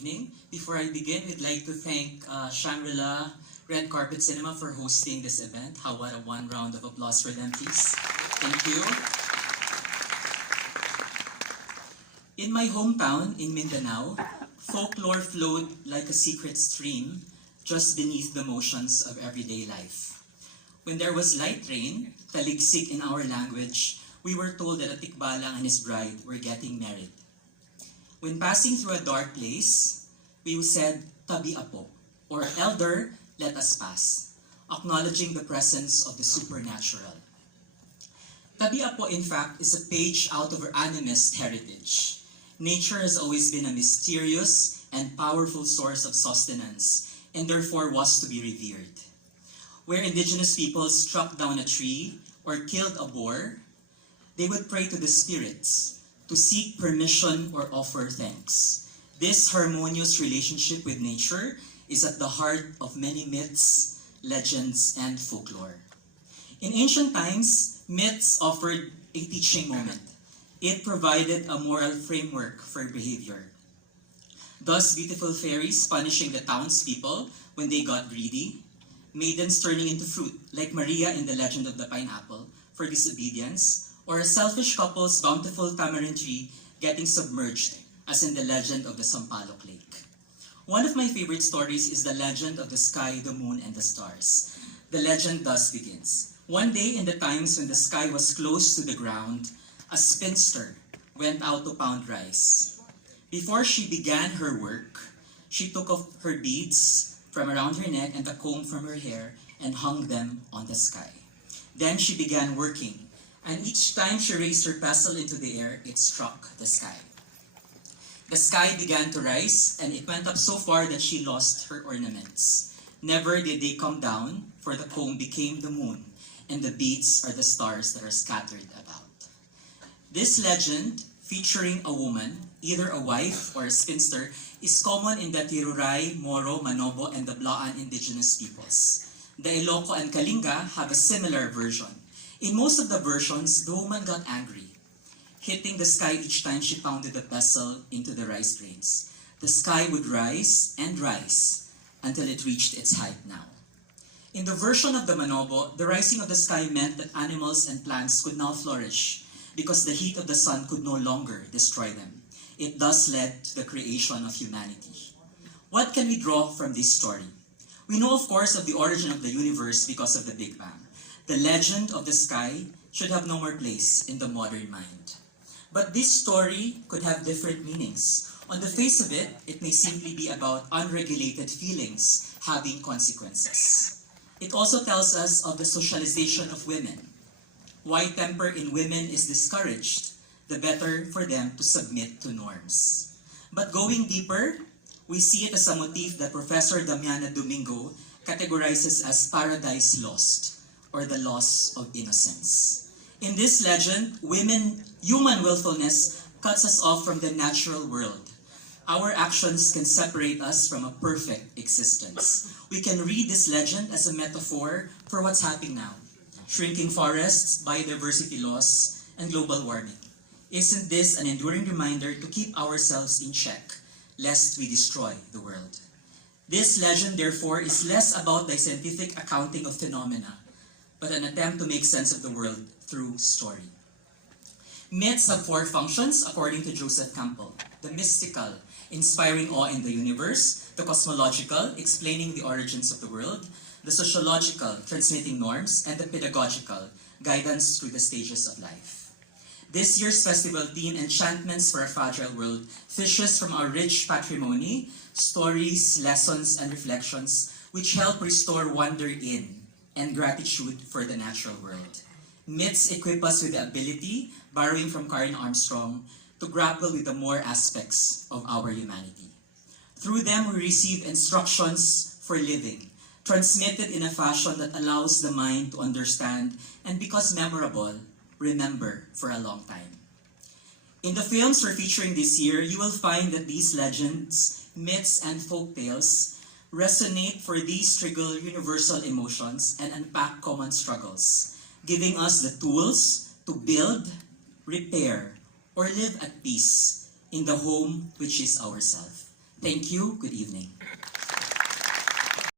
evening. Before I begin, we'd like to thank Shangri-La Red Carpet Cinema for hosting this event. How about a one round of applause for them, please? Thank you. In my hometown in Mindanao, folklore flowed like a secret stream just beneath the motions of everyday life. When there was light rain, taligsik in our language, we were told that Atikbalang and his bride were getting married. When passing through a dark place, we said, Tabi Apo, or Elder, let us pass, acknowledging the presence of the supernatural. Tabi Apo, in fact, is a page out of our animist heritage. Nature has always been a mysterious and powerful source of sustenance, and therefore was to be revered. Where indigenous peoples struck down a tree or killed a boar, they would pray to the spirits to seek permission or offer thanks. This harmonious relationship with nature is at the heart of many myths, legends, and folklore. In ancient times, myths offered a teaching moment. It provided a moral framework for behavior. Thus, beautiful fairies punishing the townspeople when they got greedy, maidens turning into fruit, like Maria in the legend of the pineapple, for disobedience, or a selfish couple's bountiful tamarind tree getting submerged, as in the legend of the Sampaloc Lake. One of my favorite stories is the legend of the sky, the moon, and the stars. The legend thus begins. One day in the times when the sky was close to the ground, a spinster went out to pound rice. Before she began her work, she took off her beads from around her neck and the comb from her hair and hung them on the sky. Then she began working, and each time she raised her pestle into the air, it struck the sky. The sky began to rise, and it went up so far that she lost her ornaments. Never did they come down, for the comb became the moon, and the beads are the stars that are scattered about. This legend, featuring a woman, either a wife or a spinster, is common in the Tiruray, Moro, Manobo, and the Blaan indigenous peoples. The Ilocos and Kalinga have a similar version. In most of the versions, the woman got angry, hitting the sky each time she pounded the pestle into the rice grains. The sky would rise and rise until it reached its height now. In the version of the Manobo, the rising of the sky meant that animals and plants could now flourish because the heat of the sun could no longer destroy them. It thus led to the creation of humanity. What can we draw from this story? We know, of course, of the origin of the universe because of the Big Bang. The legend of the sky should have no more place in the modern mind. But this story could have different meanings. On the face of it, it may simply be about unregulated feelings having consequences. It also tells us of the socialization of women. Why temper in women is discouraged, the better for them to submit to norms. But going deeper, we see it as a motif that Professor Damiana Domingo categorizes as paradise lost, or the loss of innocence. In this legend, human willfulness cuts us off from the natural world. Our actions can separate us from a perfect existence. We can read this legend as a metaphor for what's happening now. Shrinking forests, biodiversity loss, and global warming. Isn't this an enduring reminder to keep ourselves in check, lest we destroy the world? This legend, therefore, is less about the scientific accounting of phenomena, but an attempt to make sense of the world through story. Myths have four functions, according to Joseph Campbell. The mystical, inspiring awe in the universe. The cosmological, explaining the origins of the world. The sociological, transmitting norms. And the pedagogical, guidance through the stages of life. This year's festival theme, Enchantments for a Fragile World, fishes from our rich patrimony, stories, lessons, and reflections, which help restore wonder in and gratitude for the natural world. Myths equip us with the ability, borrowing from Karen Armstrong, to grapple with the more aspects of our humanity. Through them, we receive instructions for living, transmitted in a fashion that allows the mind to understand and, because memorable, remember for a long time. In the films we're featuring this year, you will find that these legends, myths, and folk tales resonate for these trigger universal emotions and unpack common struggles, giving us the tools to build, repair, or live at peace in the home which is ourself. Thank you. Good evening.